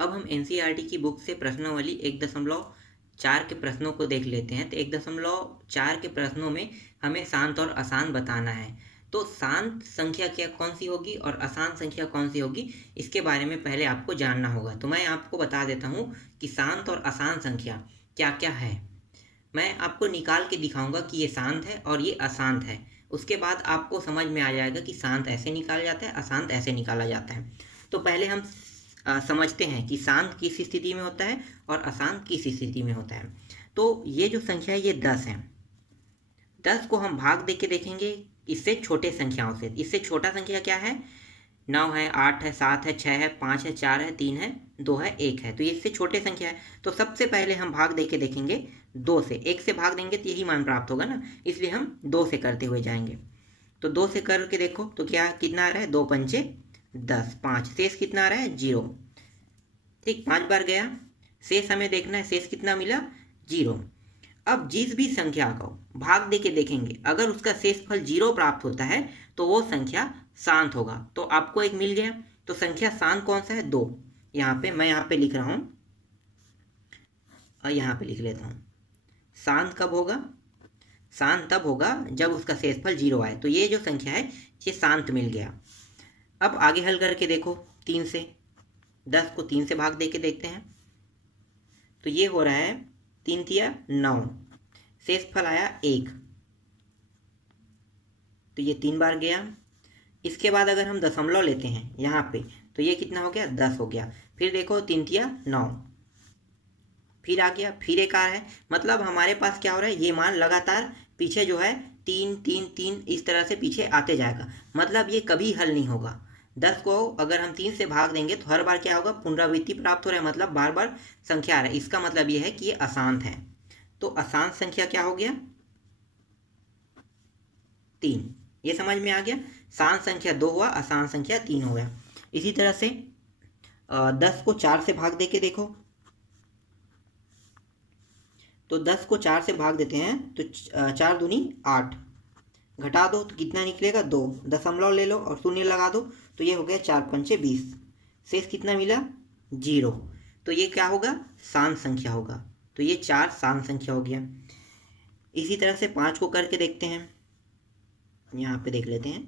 अब हम एनसीईआरटी की बुक से प्रश्नावली 1.4 के प्रश्नों को देख लेते हैं। तो 1.4 के प्रश्नों में हमें शांत और आसान बताना है। तो शांत संख्या क्या कौन सी होगी और आसान संख्या कौन सी होगी, इसके बारे में पहले आपको जानना होगा। तो मैं आपको बता देता हूँ कि शांत और आसान संख्या क्या क्या है। मैं आपको निकाल के दिखाऊंगा कि ये शांत है और ये अशांत है। उसके बाद आपको समझ में आ जाएगा कि शांत ऐसे निकाला जाता है, अशांत ऐसे निकाला जाता है। तो पहले हम समझते हैं कि शांत किस स्थिति में होता है और अशांत किस स्थिति में होता है। तो ये जो संख्या है ये 10 है। 10 को हम भाग दे के देखेंगे इससे छोटे संख्याओं से। इससे छोटा संख्या क्या है? 9 है, 8 है, 7 है, 6 है, 5 है, 4 है, 3 है, 2 है, 1 है। तो ये इससे छोटे संख्या है। तो सबसे पहले हम भाग दे के देखेंगे 2 से। 1 से भाग देंगे तो यही मान प्राप्त होगा ना, इसलिए हम 2 से करते हुए जाएंगे। तो 2 से करके देखो तो क्या कितना आ रहा है? 2 पंचे 10, 5 शेष कितना आ रहा है? 0। ठीक, 5 बार गया, शेष हमें देखना है, शेष कितना मिला? 0। अब जिस भी संख्या को भाग दे के देखेंगे, अगर उसका शेषफल 0 प्राप्त होता है तो वो संख्या शांत होगा। तो आपको एक मिल गया। तो संख्या शांत कौन सा है? 2। यहाँ पे मैं यहाँ पे लिख रहा हूँ और यहाँ पे लिख लेता हूँ। शांत कब होगा? शांत तब होगा जब उसका शेषफल 0 आए। तो ये जो संख्या है ये शांत मिल गया। अब आगे हल करके देखो 3 से। 10 को 3 से भाग दे के देखते हैं। तो ये हो रहा है 3 तिया 9, शेषफल आया 1। तो ये 3 बार गया। इसके बाद अगर हम दशमलव लेते हैं यहाँ पे तो ये कितना हो गया? 10 हो गया। फिर देखो 3 तिया 9, फिर आ गया, फिर एक आ रहा है। मतलब हमारे पास क्या हो रहा है? ये मान लगातार पीछे जो है 3 3 3 इस तरह से पीछे आते जाएगा। मतलब ये कभी हल नहीं होगा। 10 को अगर हम 3 से भाग देंगे तो हर बार क्या होगा? पुनरावृत्ति प्राप्त हो रहा है, मतलब बार बार संख्या आ रहा है। इसका मतलब ये है कि ये अशांत है। तो अशांत संख्या क्या हो गया? 3। ये समझ में आ गया। शांत संख्या 2 हुआ, अशांत संख्या 3 हो गया। इसी तरह से 10 को 4 से भाग दे के देखो। तो 10 को 4 से भाग देते हैं तो 4 दूनी 8, घटा दो तो कितना निकलेगा? 2। दशमलव ले लो और शून्य लगा दो तो ये हो गया 4 पंचे 20। शेष कितना मिला? 0। तो ये क्या होगा? शांत संख्या होगा। तो ये 4 शांत संख्या हो गया। इसी तरह से 5 को करके देखते हैं। यहाँ पे देख लेते हैं।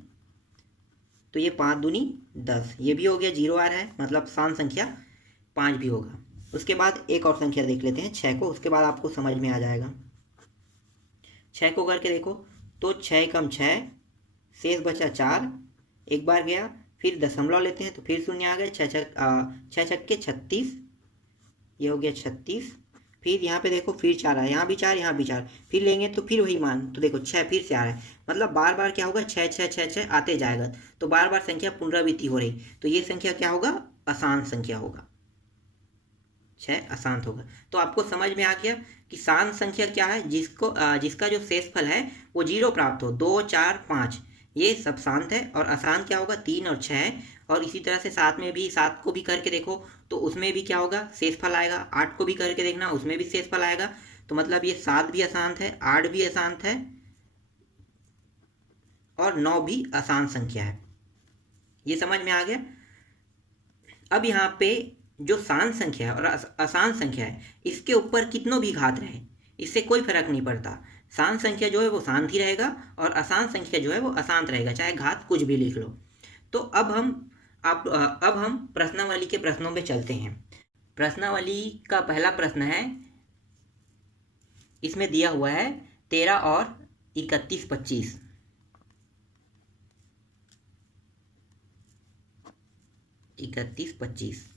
तो ये 5 दूनी 10, ये भी हो गया, 0 आ रहा है, मतलब शांत संख्या 5 भी होगा। उसके बाद एक और संख्या देख लेते हैं 6 को। उसके बाद आपको समझ में आ जाएगा। 6 को करके देखो तो 6 कम 6, शेष बचा 4, एक बार गया। फिर दशमलव लेते हैं तो फिर शून्य आ गया। 6 छक्के 36, ये हो गया 36। फिर यहाँ पे देखो फिर 4 आया, यहाँ भी 4, यहाँ भी 4। फिर लेंगे तो फिर वही मान, तो देखो 6 फिर से आ रहा है। मतलब बार बार क्या होगा? 6 6 6 6 आते जाएगा। तो बार बार संख्या पुनरावृत्ति हो रही। तो ये संख्या क्या होगा? अशांत संख्या होगा। 6 अशांत होगा। तो आपको समझ में आ गया कि शांत संख्या क्या है? जिसका जो शेषफल है वो 0 प्राप्त हो। 2 4 5 ये सब शांत है। और अशांत क्या होगा? 3 और 6। और इसी तरह से 7 में भी, 7 को भी करके देखो तो उसमें भी क्या होगा? शेषफल आएगा। 8 को भी करके देखना, उसमें भी शेषफल आएगा। तो मतलब ये 7 भी अशांत है, 8 भी अशांत है और 9 भी अशांत संख्या है। ये समझ में आ गया। अब यहाँ पे जो शांत संख्या है और अशांत संख्या है, इसके ऊपर कितनों भी घात रहे इससे कोई फर्क नहीं पड़ता। शांत संख्या जो है वो शांत ही रहेगा और अशांत संख्या जो है वो अशांत रहेगा, चाहे घात कुछ भी लिख लो। तो अब हम प्रश्नावली के प्रश्नों में चलते हैं। प्रश्नावली का पहला प्रश्न है, इसमें दिया हुआ है 13 और 31 25। 31 25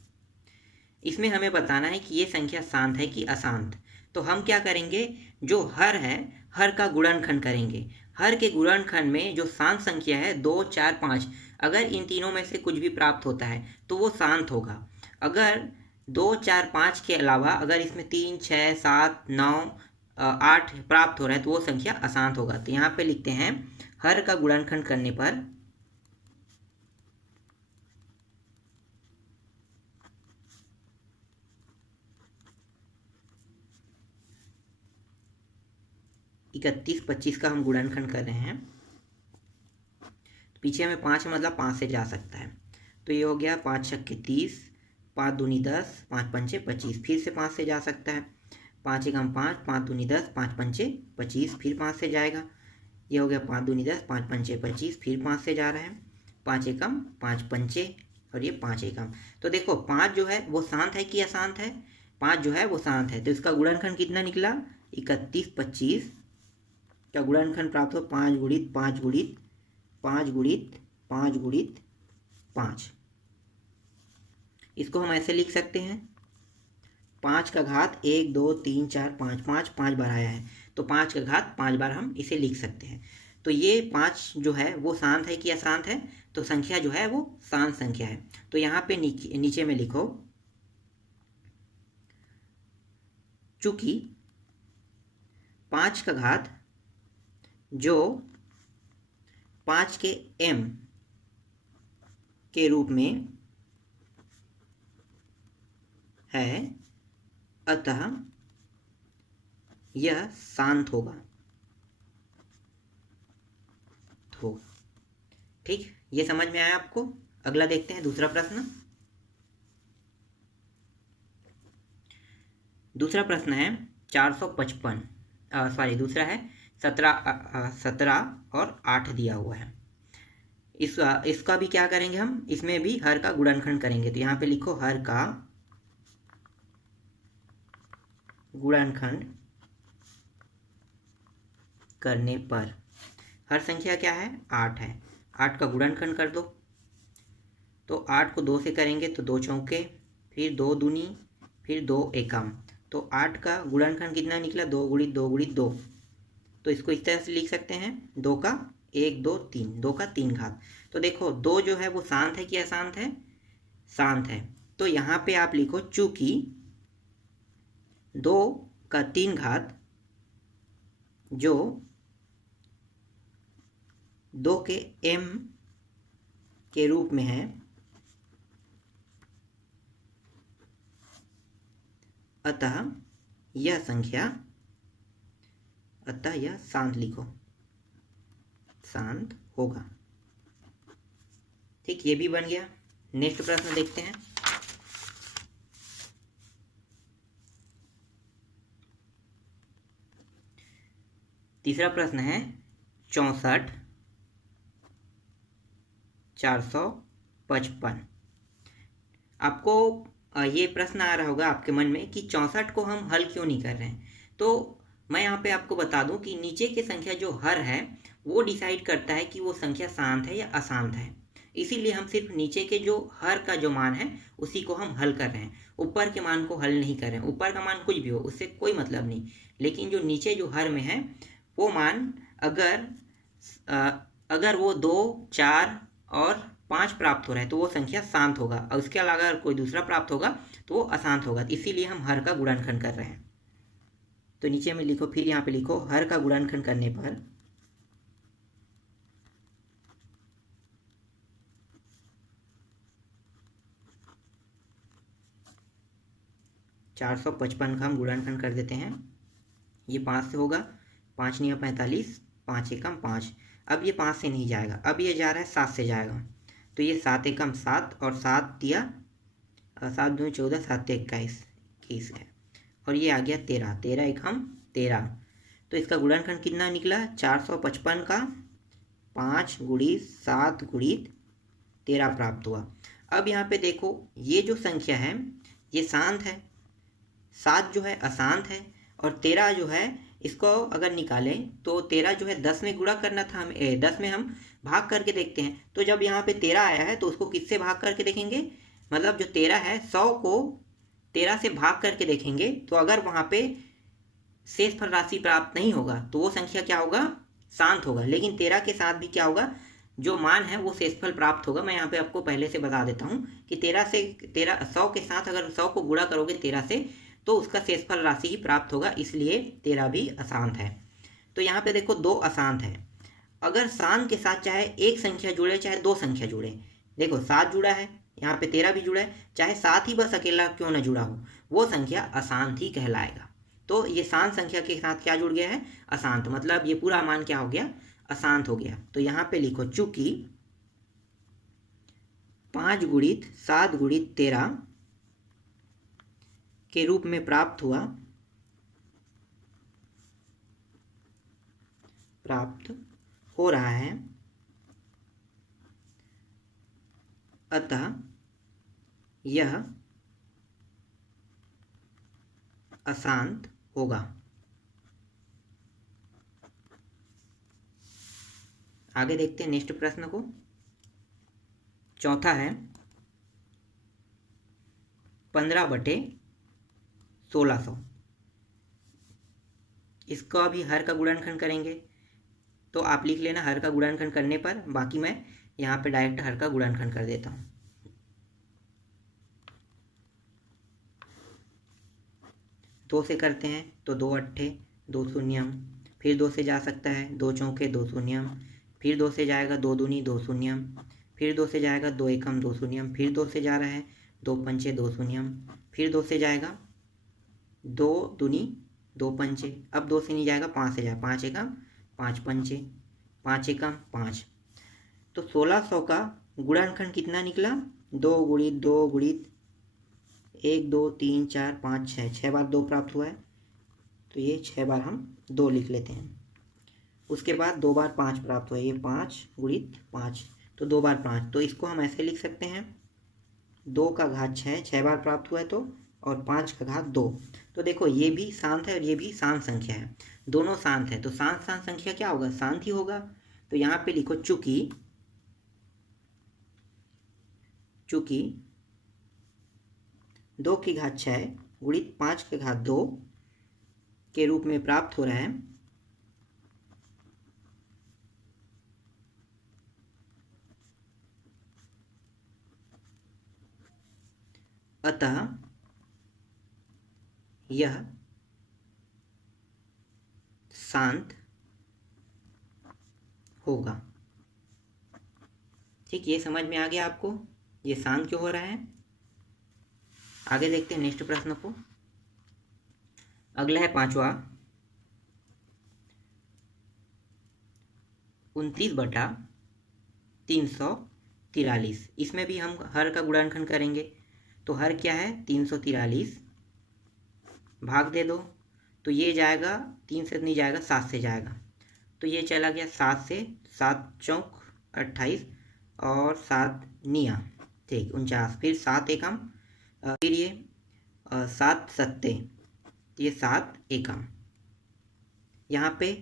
इसमें हमें बताना है कि ये संख्या शांत है कि अशांत। तो हम क्या करेंगे? जो हर है, हर का गुणनखंड करेंगे। हर के गुणनखंड में जो शांत संख्या है 2 4 5, अगर इन तीनों में से कुछ भी प्राप्त होता है तो वो शांत होगा। अगर 2 4 5 के अलावा अगर इसमें 3 6 7 9 8 प्राप्त हो रहा है तो वो संख्या अशांत होगा। तो यहाँ पे लिखते हैं हर का गुणनखंड करने पर 31 25 का हम गुणनखंड कर रहे हैं। पीछे में 5 मतलब 5 से जा सकता है। तो ये हो गया 5 छक्के 30, 5 दूनी 10, 5 पंचे 25, फिर से 5 से जा सकता है। 5 एकम 5, 5 दूनी 10, 5 पंचे 25, फिर 5 से जाएगा। ये हो गया 5 दूनी 10, 5 पंचे 25, फिर 5 से जा रहे हैं। 5 एकम 5 पंचे और ये 5 एकम। तो देखो 5 जो है वो शांत है कि अशांत है? 5 जो है वो शांत है, तो इसका गुणनखंड कितना निकला? 31, 25 का गुणनखंड प्राप्त हो 5 गुणित 5 गुणित 5 गुणित 5 गुणित 5। इसको हम ऐसे लिख सकते हैं 5 का घात 1 2 3 4 5, 5 बार आया है, तो 5 का घात 5 बार हम इसे लिख सकते हैं। तो ये 5 जो है वो शांत है कि अशांत है? तो संख्या जो है वो शांत संख्या है। तो यहाँ पे नीचे में लिखो, चूंकि 5 का घात जो 5 के m के रूप में है, अतः यह शांत होगा। तो ठीक, ये समझ में आया आपको? अगला देखते हैं दूसरा प्रश्न। दूसरा प्रश्न है 455, दूसरा है 17 और 8 दिया हुआ है। इसका भी क्या करेंगे हम? इसमें भी हर का गुणनखंड करेंगे। तो यहाँ पे लिखो हर का गुणनखंड करने पर हर संख्या क्या है? 8 है। 8 का गुणनखंड कर दो। तो 8 को 2 से करेंगे तो 2 चौके, फिर 2 दूनी, फिर 2 एकम। तो 8 का गुणनखंड कितना निकला? 2 गुणित 2 गुणित 2। तो इसको इस तरह से लिख सकते हैं 2 का 1 2 3, 2 का 3 घात। तो देखो 2 जो है वो शांत है कि अशांत है? शांत है। तो यहाँ पे आप लिखो चूंकि 2 का 3 घात जो 2 के m के रूप में है, अतः यह शांत लिखो, शांत होगा। ठीक, ये भी बन गया। नेक्स्ट प्रश्न देखते हैं। तीसरा प्रश्न है 64 455। आपको ये प्रश्न आ रहा होगा आपके मन में कि 64 को हम हल क्यों नहीं कर रहे हैं। तो मैं यहाँ पे आपको बता दूं कि नीचे की संख्या जो हर है वो डिसाइड करता है कि वो संख्या शांत है या अशांत है। इसीलिए हम सिर्फ नीचे के जो हर का जो मान है उसी को हम हल कर रहे हैं, ऊपर के मान को हल नहीं कर रहे हैं। ऊपर का मान कुछ भी हो उससे कोई मतलब नहीं, लेकिन जो नीचे जो हर में है वो मान अगर वो 2 4 और 5 प्राप्त हो रहा है तो वो संख्या शांत होगा, और उसके अलावा अगर कोई दूसरा प्राप्त होगा तो वो अशांत होगा। इसीलिए हम हर का गुणनखंड कर रहे हैं। तो नीचे में लिखो, फिर यहाँ पे लिखो हर का गुणनखंड करने पर 455 का हम गुणनखंड कर देते हैं। ये 5 से होगा, 5 नहीं 45, 5 एकम 5। अब ये 5 से नहीं जाएगा, अब ये जा रहा है 7 से जाएगा। तो ये 7 एकम 7 और 7 दिया 7 दूनी 14, 7 21 है, और ये आ गया 13, 13 एकम 13। तो इसका गुणनखंड कितना निकला? 455 का 5 गुणित 7 गुणित 13 प्राप्त हुआ। अब यहाँ पे देखो ये जो संख्या है ये शांत है, 7 जो है अशांत है, और 13 जो है इसको अगर निकालें तो 13 जो है 10 में गुणा करना था हमें, 10 में हम भाग करके देखते हैं। तो जब यहाँ पे 13 आया है तो उसको किससे भाग करके देखेंगे? मतलब जो 13 है 100 को 13 से भाग करके देखेंगे, तो अगर वहाँ पे शेषफल राशि प्राप्त नहीं होगा तो वो संख्या क्या होगा? शांत होगा। लेकिन 13 के साथ भी क्या होगा? जो मान है वो शेषफल प्राप्त होगा। मैं यहाँ पे आपको पहले से बता देता हूँ कि 100 के साथ अगर 100 को गुणा करोगे 13 से तो उसका शेषफल राशि ही प्राप्त होगा, इसलिए 13 भी अशांत है। तो यहाँ पे देखो 2 अशांत है। अगर शांत के साथ चाहे एक संख्या जुड़े चाहे 2 संख्या जुड़े, देखो 7 जुड़ा है, यहाँ पे 13 भी जुड़ा है, चाहे 7 ही बस अकेला क्यों ना जुड़ा हो, वो संख्या अशांत ही कहलाएगा। तो ये शांत संख्या के साथ क्या जुड़ गया है? अशांत। मतलब ये पूरा मान क्या हो गया? अशांत हो गया। तो यहाँ पे लिखो चूंकि 5 गुणित 7 गुणित 13 के रूप में प्राप्त हो रहा है, अतः यह अशांत होगा। आगे देखते हैं नेक्स्ट प्रश्न को। चौथा है 15/1600। इसको अभी हर का गुणनखंड करेंगे, तो आप लिख लेना हर का गुणनखंड करने पर, बाकी मैं यहाँ पे डायरेक्ट हर का गुणनखंड कर देता हूँ। दो से करते हैं तो 2 अट्ठे 2 शून्यम, फिर 2 से जा सकता है 2 चौके 2 शून्यम, फिर 2 से जाएगा 2 दूनी 2 शून्यम, फिर 2 से जाएगा 2 एकम 2 शून्यम, फिर 2 से जा रहा है 2 पंचे 2 शून्यम, फिर 2 से जाएगा 2 दूनी 2 पंचे, अब 2 से नहीं जाएगा 5 से जाएगा 5 एकम 5 पंचे 5 एकम 5। तो 1600 का गुणनखंड कितना निकला? 2 गुणित 2 गुणित 1 2 3 4 5 6, 6 बार 2 प्राप्त हुआ है, तो ये 6 बार हम 2 लिख लेते हैं। उसके बाद 2 बार 5 प्राप्त हुआ है, ये 5 गुणित 5, तो 2 बार 5, तो इसको हम ऐसे लिख सकते हैं 2 का घात 6, 6 बार प्राप्त हुआ है तो, और 5 का घात 2। तो देखो ये भी शांत है और ये भी शांत संख्या है, दोनों शांत है, तो शांत संख्या क्या होगा? शांत ही होगा। तो यहाँ पे लिखो चूंकि 2 की घात 6 गुणित 5 के घात 2 के रूप में प्राप्त हो रहा है, अतः यह शांत होगा। ठीक, ये समझ में आ गया आपको ये शांत क्यों हो रहा है? आगे देखते हैं नेक्स्ट प्रश्न को। अगला है 5वां 29/343। इसमें भी हम हर का गुणनखंड करेंगे, तो हर क्या है? 343 भाग दे दो, तो ये जाएगा 3 से नहीं जाएगा 7 से जाएगा, तो ये चला गया 7 से, 7 चौक 28 और 7 निया, ठीक 49, फिर 7 एकम, फिर ये 7 सत्ते, ये 7 एकम। यहाँ पे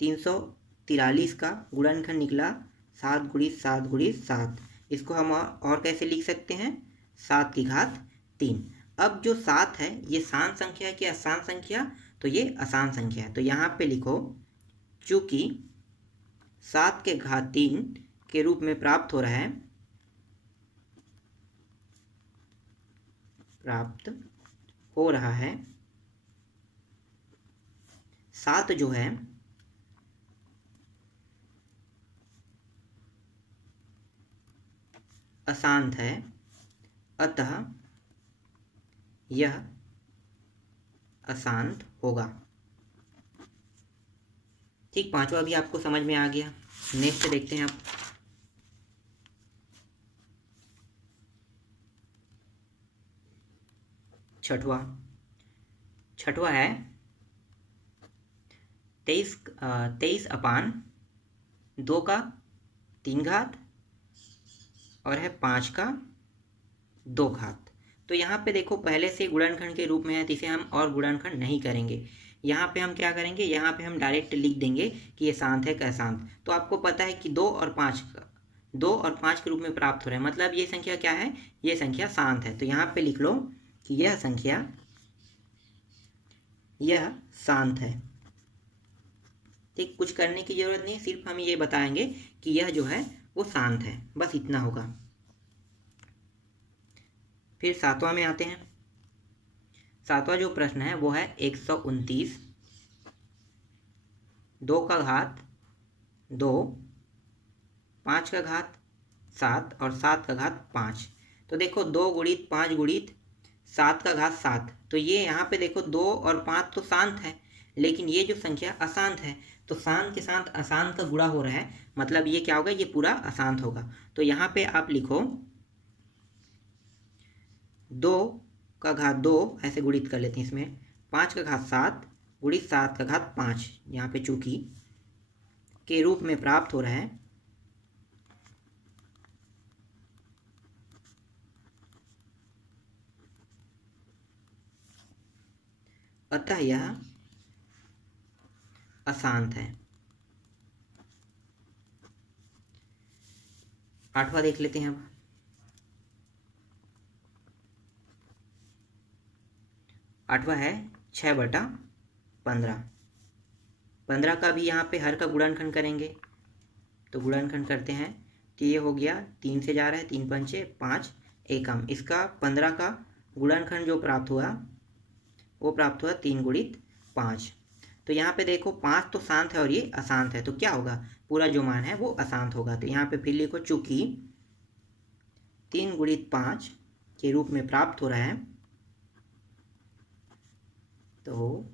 343 का गुणनखंड निकला 7 गुणित 7 गुणित 7। इसको हम और कैसे लिख सकते हैं? 7 की घात 3। अब जो 7 है ये शांत संख्या है कि अशांत संख्या? तो ये अशांत संख्या है, तो यहाँ पे लिखो चूंकि 7 के घात 3 के रूप में प्राप्त हो रहा है 7 जो है अशांत है, अतः यह अशांत होगा। ठीक, 5वां भी आपको समझ में आ गया। नेक्स्ट देखते हैं आप। छठवा है 23/2 का 3 घात और है 5 का 2 घात। तो यहाँ पे देखो पहले से गुणनखंड के रूप में है, तो इसे हम और गुणनखंड नहीं करेंगे। यहाँ पे हम क्या करेंगे? यहाँ पे हम डायरेक्ट लिख देंगे कि ये शांत है कि अशांत। तो आपको पता है कि 2 और 5 के रूप में प्राप्त हो रहा है, मतलब ये संख्या क्या है? ये संख्या शांत है। तो यहाँ पे लिख लो कि यह संख्या यह शांत है। ठीक, कुछ करने की जरूरत नहीं, सिर्फ हम ये बताएंगे कि यह जो है वो शांत है, बस इतना होगा। फिर 7वां में आते हैं। 7वां जो प्रश्न है वो है 129, 2 का घात 2, 5 का घात 7 और 7 का घात 5। तो देखो 2 गुणित 5 गुणित 7 का घात 7, तो ये यहाँ पे देखो 2 और 5 तो शांत है, लेकिन ये जो संख्या अशांत है, तो शांत के साथ अशांत का गुणा हो रहा है, मतलब ये क्या होगा? ये पूरा अशांत होगा। तो यहाँ पे आप लिखो 2 का घात 2 ऐसे गुणित कर लेते हैं। इसमें 5 का घात 7 गुणित 7 का घात 5 यहाँ पे चूंकि के रूप में प्राप्त हो रहा है। अतः यह अशांत है। 8वां देख लेते हैं अब। 8वां है 6/15। 15 का भी यहाँ पे हर का गुणनखंड करेंगे, तो गुणनखंड करते हैं तो ये हो गया 3 से जा रहा है, 3 पंचे 5 एकम। इसका 15 का गुणनखंड जो प्राप्त हुआ वो प्राप्त हुआ 3 गुणित 5। तो यहाँ पे देखो 5 तो शांत है और ये अशांत है, तो क्या होगा, पूरा जो मान है वो अशांत होगा। तो यहाँ पे फिर लिखो चूंकि 3 गुणित 5 के रूप में प्राप्त हो रहा है, तो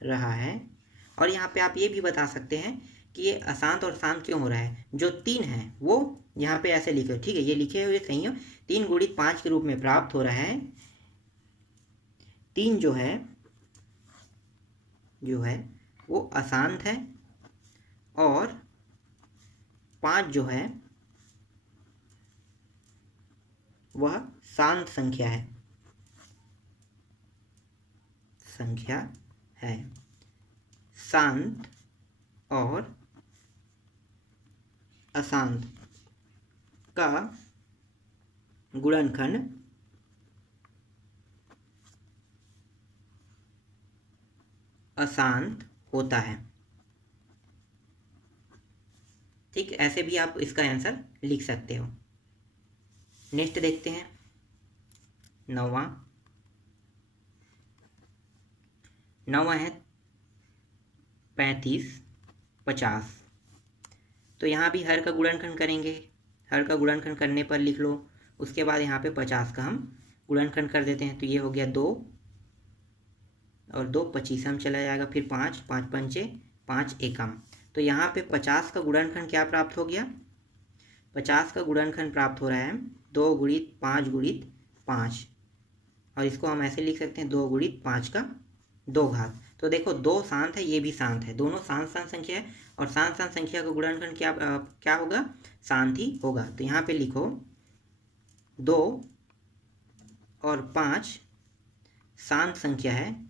रहा है। और यहाँ पे आप ये भी बता सकते हैं कि ये अशांत और शांत क्यों हो रहा है। जो 3 है वो यहाँ पे ऐसे लिखे, ठीक है, ये लिखे हुए सही हो, 3 गुणित 5 के रूप में प्राप्त हो रहा है। 3 जो है वो अशांत है और 5 जो है वह शांत संख्या है। शांत और अशांत का गुणनखंड अशांत होता है। ठीक, ऐसे भी आप इसका आंसर लिख सकते हो। नेक्स्ट देखते हैं 9वां है 35/50। तो यहाँ भी हर का गुणनखंड करेंगे। हर का गुणनखंड करने पर लिख लो, उसके बाद यहाँ पे 50 का हम गुणनखंड कर देते हैं। तो ये हो गया 2 और 2 25 हम चला जाएगा, फिर 5 5 पंचे 5 एकम। तो यहाँ पे 50 का गुणनखंड क्या प्राप्त हो गया, 50 का गुणनखंड प्राप्त हो रहा है 2 गुणित 5 गुणित 5, और इसको हम ऐसे लिख सकते हैं 2 गुणित 5 का 2 घात। तो देखो 2 शांत है, ये भी शांत है, दोनों शांत संख्या है, और शांत संख्या का गुणनखंड क्या होगा, शांत ही होगा। तो यहाँ पे लिखो 2 और 5 शांत संख्या है।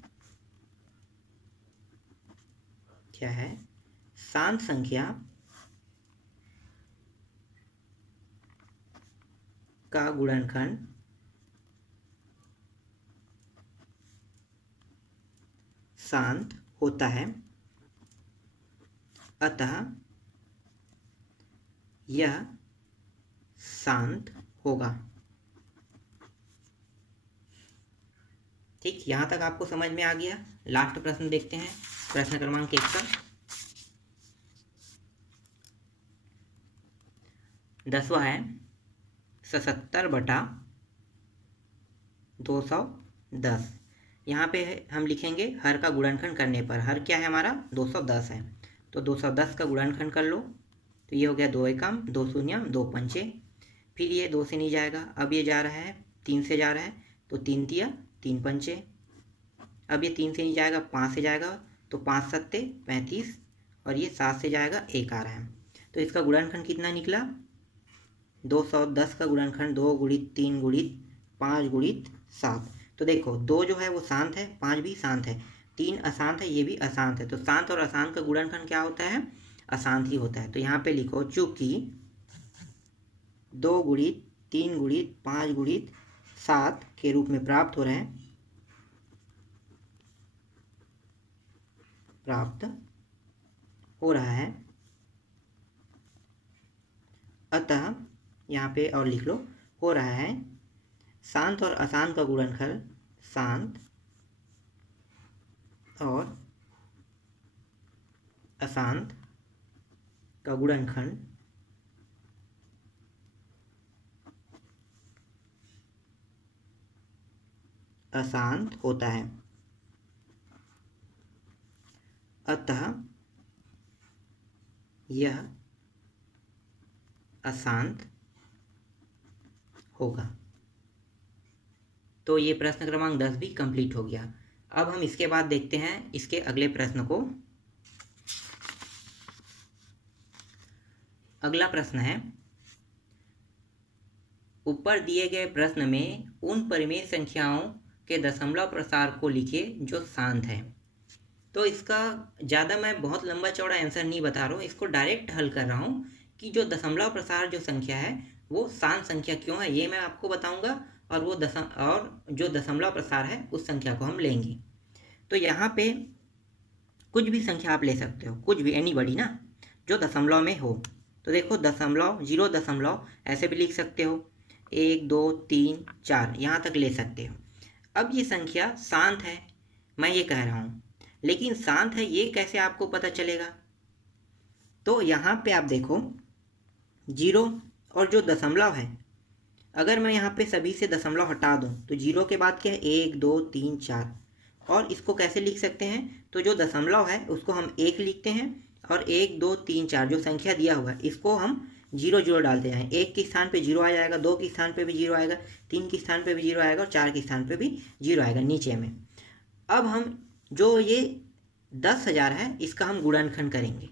क्या है, शांत संख्या का गुणनखंड शांत होता है, अतः यह शांत होगा। ठीक, यहां तक आपको समझ में आ गया। लास्ट प्रश्न देखते हैं, प्रश्न क्रमांक 1 का 10वां है 77/210। यहाँ पे हम लिखेंगे हर का गुणनखंड करने पर, हर क्या है हमारा 210 है, तो 210 का गुणनखंड कर लो। तो ये हो गया 2 एकम 2 शून्यम 2 पंचे, फिर ये 2 से नहीं जाएगा, अब ये जा रहा है 3 से जा रहा है, तो 3 तिया 3 पंचे, अब ये 3 से नहीं जाएगा 5 से जाएगा, तो 5 सत्ते 35, और ये 7 से जाएगा 1 आ रहा है। तो इसका गुणनखंड कितना निकला, 210 का गुणनखंड 2 गुणित 3 गुणित 5 गुणित 7। तो देखो 2 जो है वो शांत है, 5 भी शांत है, 3 अशांत है, ये भी अशांत है। तो शांत और अशांत का गुणनखंड क्या होता है, अशांत ही होता है। तो यहाँ पे लिखो चूंकि 2 गुणित 3 गुणित 5 गुणित 7 के रूप में प्राप्त हो रहे हैं, प्राप्त हो रहा है, अतः यहाँ पे और लिख लो हो रहा है, शांत और अशांत का गुणनखंड शांत और अशांत का गुणनखंड अशांत होता है, अतः यह अशांत होगा। तो ये प्रश्न क्रमांक 10 भी कंप्लीट हो गया। अब हम इसके बाद देखते हैं इसके अगले प्रश्न को। अगला प्रश्न है, ऊपर दिए गए प्रश्न में उन परिमेय संख्याओं के दशमलव प्रसार को लिखिए जो शांत है। तो इसका ज़्यादा मैं बहुत लंबा चौड़ा आंसर नहीं बता रहा हूँ, इसको डायरेक्ट हल कर रहा हूँ कि जो दशमलव प्रसार जो संख्या है वो शांत संख्या क्यों है ये मैं आपको बताऊंगा, और वो जो दशमलव प्रसार है उस संख्या को हम लेंगे। तो यहाँ पे कुछ भी संख्या आप ले सकते हो, कुछ भी, एनीबॉडी ना, जो दशमलव में हो। तो देखो दशमलव, 0 दशमलव ऐसे भी लिख सकते हो, 1 2 3 4 यहाँ तक ले सकते हो। अब ये संख्या शांत है मैं ये कह रहा हूँ, लेकिन शांत है ये कैसे आपको पता चलेगा? तो यहाँ पे आप देखो 0 और जो दशमलव है, अगर मैं यहाँ पे सभी से दशमलव हटा दूँ तो 0 के बाद क्या है, 1 2 3 4, और इसको कैसे लिख सकते हैं? तो जो दशमलव है उसको हम 1 लिखते हैं, और 1 2 3 4 जो संख्या दिया हुआ है इसको हम 0 0 डालते हैं। 1 के स्थान पे 0 आ जाएगा, 2 के स्थान पे भी 0 आएगा, 3 के स्थान पे भी 0 आएगा, और 4 के स्थान पे भी 0 आएगा नीचे में। अब हम जो ये 10,000 है इसका हम गुणनखंड करेंगे।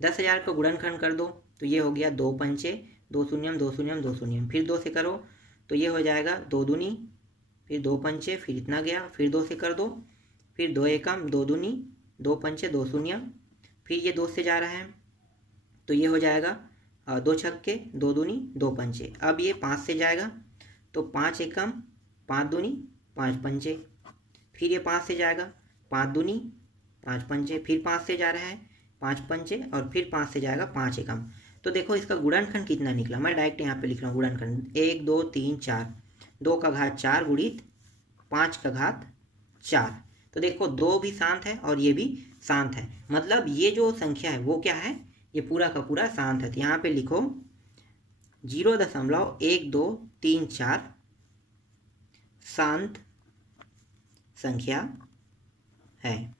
10,000 का गुणनखंड कर दो तो ये हो गया 2 पंचे 2 शून्यम 2 शून्यम 2 शून्यम, फिर 2 से करो तो ये हो जाएगा 2 दूनी, फिर 2 पंचे, फिर इतना गया, फिर 2 से कर दो, फिर 2 एकम 2 दूनी 2 पंचे 2 शून्यम, फिर ये 2 से जा रहा है तो ये हो जाएगा 2 छक्के 2 दूनी 2 पंचे। अब ये 5 से जाएगा तो 5 एकम 5 दूनी 5 पंचे, फिर ये 5 से जाएगा 5 दूनी 5 पंचे, फिर 5 से जा रहा है 5 पंचे, और फिर 5 से जाएगा 5 एकम। तो देखो इसका गुणनखंड कितना निकला, मैं डायरेक्ट यहाँ पे लिख रहा हूँ गुणनखंड, 1 2 3 4, 2 का घात 4 गुणित 5 का घात 4। तो देखो 2 भी शांत है और ये भी शांत है, मतलब ये जो संख्या है वो क्या है, ये पूरा का पूरा शांत है। तो यहाँ पे लिखो 0.1234 शांत संख्या है।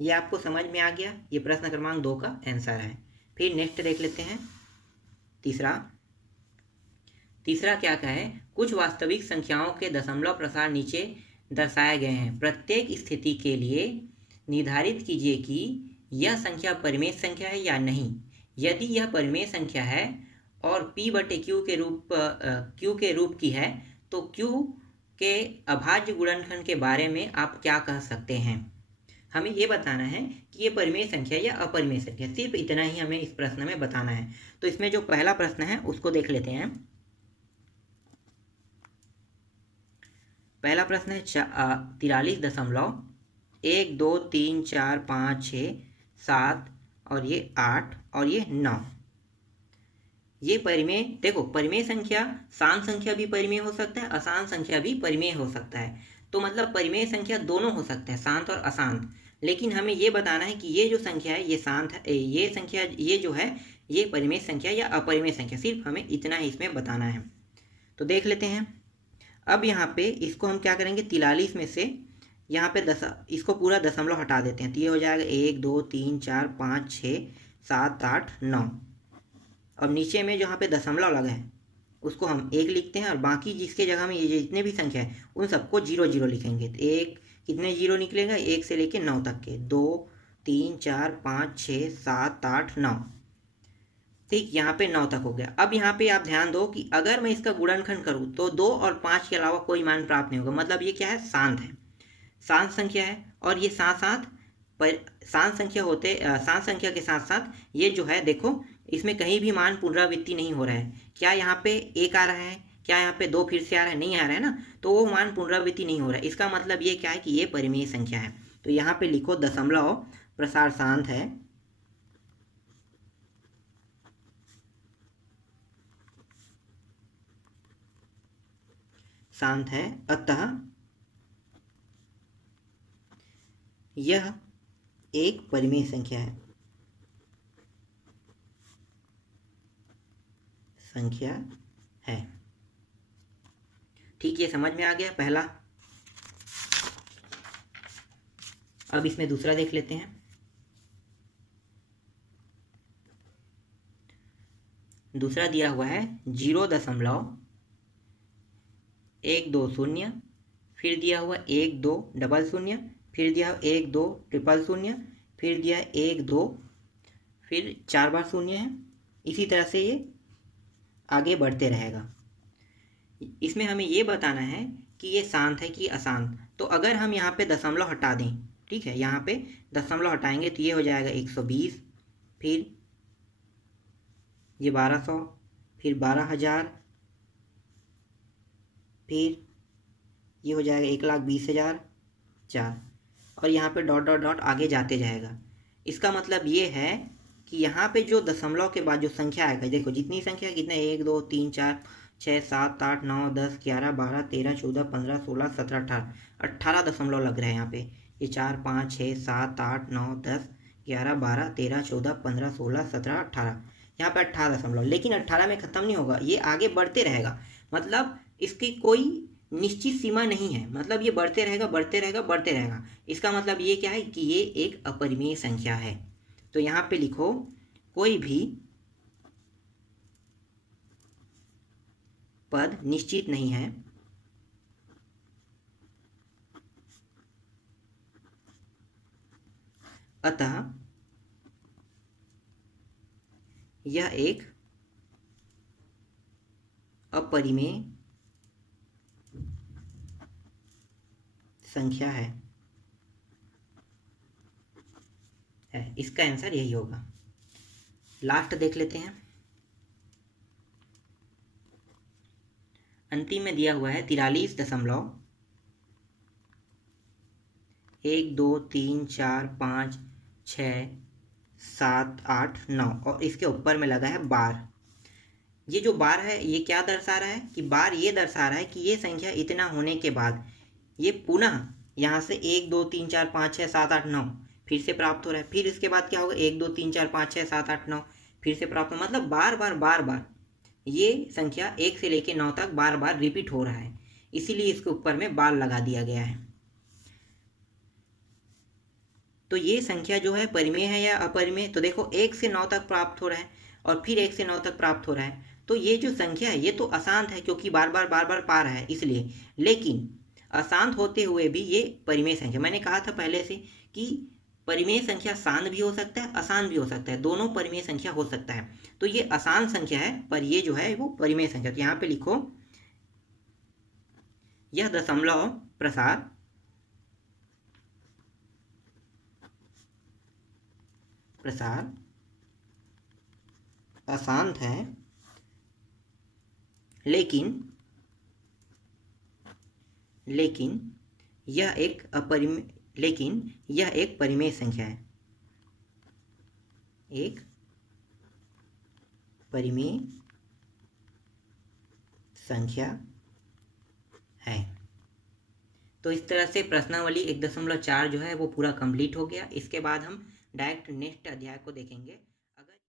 ये आपको समझ में आ गया, ये प्रश्न क्रमांक 2 का आंसर है। फिर नेक्स्ट देख लेते हैं तीसरा क्या है, कुछ वास्तविक संख्याओं के दशमलव प्रसार नीचे दर्शाए गए हैं। प्रत्येक स्थिति के लिए निर्धारित कीजिए कि यह संख्या परिमेय संख्या है या नहीं। यदि यह परिमेय संख्या है और P बटे Q के रूप की है तो Q के अभाज्य गुणनखंड के बारे में आप क्या कह सकते हैं? हमें ये बताना है कि ये परिमेय संख्या या अपरिमेय संख्या, सिर्फ इतना ही हमें इस प्रश्न में बताना है। तो इसमें जो पहला प्रश्न है उसको देख लेते हैं। पहला प्रश्न है 43.1234567 और ये 8 और ये 9। ये परिमेय, देखो परिमेय संख्या, शांत संख्या भी परिमेय हो सकता है, अशांत संख्या भी परिमेय हो सकता है। तो मतलब परिमेय संख्या दोनों हो सकते हैं, शांत और अशांत। लेकिन हमें ये बताना है कि ये जो संख्या है ये शांत है, ये संख्या ये जो है ये परिमेय संख्या या अपरिमेय संख्या, सिर्फ हमें इतना ही इसमें बताना है। तो देख लेते हैं। अब यहाँ पे इसको हम क्या करेंगे, 43 में से यहाँ पे इसको पूरा दशमलव हटा देते हैं। तो ये हो जाएगा 1 2 3 4 5 6 7 8 9। अब नीचे में जहाँ पे दशमलव लगा है उसको हम 1 लिखते हैं, और बाकी जिसके जगह में ये जितने भी संख्या है उन सबको 0 0 लिखेंगे। तो एक कितने 0 निकलेगा, 1 से लेके 9 तक के, 2 3 4 5 6 7 8 9। ठीक, यहाँ पे 9 तक हो गया। अब यहाँ पे आप ध्यान दो कि अगर मैं इसका गुणनखंड करूँ तो 2 और 5 के अलावा कोई मान प्राप्त नहीं होगा, मतलब ये क्या है, शांत है, शांत संख्या है। और ये साथ साथ शांत संख्या के साथ साथ ये जो है देखो इसमें कहीं भी मान पुनरावृत्ति नहीं हो रहा है। क्या यहाँ पे 1 आ रहा है, क्या यहाँ पे 2 फिर से आ रहा है, नहीं आ रहा है ना, तो वो मान पुनरावृत्ति नहीं हो रहा है। इसका मतलब ये क्या है कि ये परिमेय संख्या है। तो यहाँ पे लिखो दशमलव प्रसार शांत है, शांत है, अतः यह एक परिमेय संख्या है। ठीक, ये समझ में आ गया पहला। अब इसमें दूसरा देख लेते हैं। दूसरा दिया हुआ है 0.120, फिर दिया हुआ 1200, फिर दिया 1200, फिर दिया 12, फिर 4 बार शून्य है। इसी तरह से ये आगे बढ़ते रहेगा। इसमें हमें ये बताना है कि ये शांत है कि अशांत। तो अगर हम यहाँ पे दशमलव हटा दें, ठीक है, यहाँ पे दशमलव हटाएंगे तो ये हो जाएगा 120, फिर ये 1200, फिर 12,000, फिर ये हो जाएगा 1,20,000 4, और यहाँ पे डॉट डॉट डॉट आगे जाते जाएगा। इसका मतलब ये है कि यहाँ पे जो दशमलव के बाद जो संख्या आएगा, देखो जितनी संख्या कितने 1 2 3 4 6 7 8 9 10 11 12 13 14 15 16 17 18 दशमलव लग रहे हैं यहाँ पे। ये 4 5 6 7 8 9 10 11 12 13 14 15 16 17 18, यहाँ पे 18 दशमलव। लेकिन 18 में ख़त्म नहीं होगा, ये आगे बढ़ते रहेगा। मतलब इसकी कोई निश्चित सीमा नहीं है, मतलब ये बढ़ते रहेगा बढ़ते रहेगा बढ़ते रहेगा। इसका मतलब ये क्या है कि ये एक अपरिमेय संख्या है। तो यहाँ पे लिखो कोई भी पद निश्चित नहीं है, अतः यह एक अपरिमेय संख्या है। इसका आंसर यही होगा। लास्ट देख लेते हैं। अंतिम में दिया हुआ है 43.123456789 और इसके ऊपर में लगा है बार। ये जो बार है ये क्या दर्शा रहा है कि बार ये दर्शा रहा है कि ये संख्या इतना होने के बाद ये पुनः यहाँ से 1 2 3 4 5 6 7 8 9 फिर से प्राप्त हो रहा है। फिर इसके बाद क्या होगा 1 2 3 4 5 6 7 8 9 फिर से प्राप्त हो, मतलब बार बार ये संख्या 1 से लेकर 9 तक बार बार रिपीट हो रहा है, इसीलिए इसके ऊपर में बार लगा दिया गया है। तो ये संख्या जो है परिमेय है या अपरिमेय, तो देखो 1 से 9 तक प्राप्त हो रहा है और फिर 1 से 9 तक प्राप्त हो रहा है। तो ये जो संख्या है ये तो अशांत है क्योंकि बार बार पा रहा है इसलिए, लेकिन अशांत होते हुए भी ये परिमेय संख्या। मैंने कहा था पहले से कि परिमेय संख्या शांत भी हो सकता है अशांत भी हो सकता है, दोनों परिमेय संख्या हो सकता है। तो ये अशांत संख्या है पर ये जो है वो परिमेय संख्या। तो यहाँ पे लिखो यह दशमलव प्रसार अशांत है, लेकिन यह एक परिमेय संख्या है, एक परिमेय संख्या है। तो इस तरह से प्रश्नावली 1.4 जो है वो पूरा कंप्लीट हो गया। इसके बाद हम डायरेक्ट नेक्स्ट अध्याय को देखेंगे।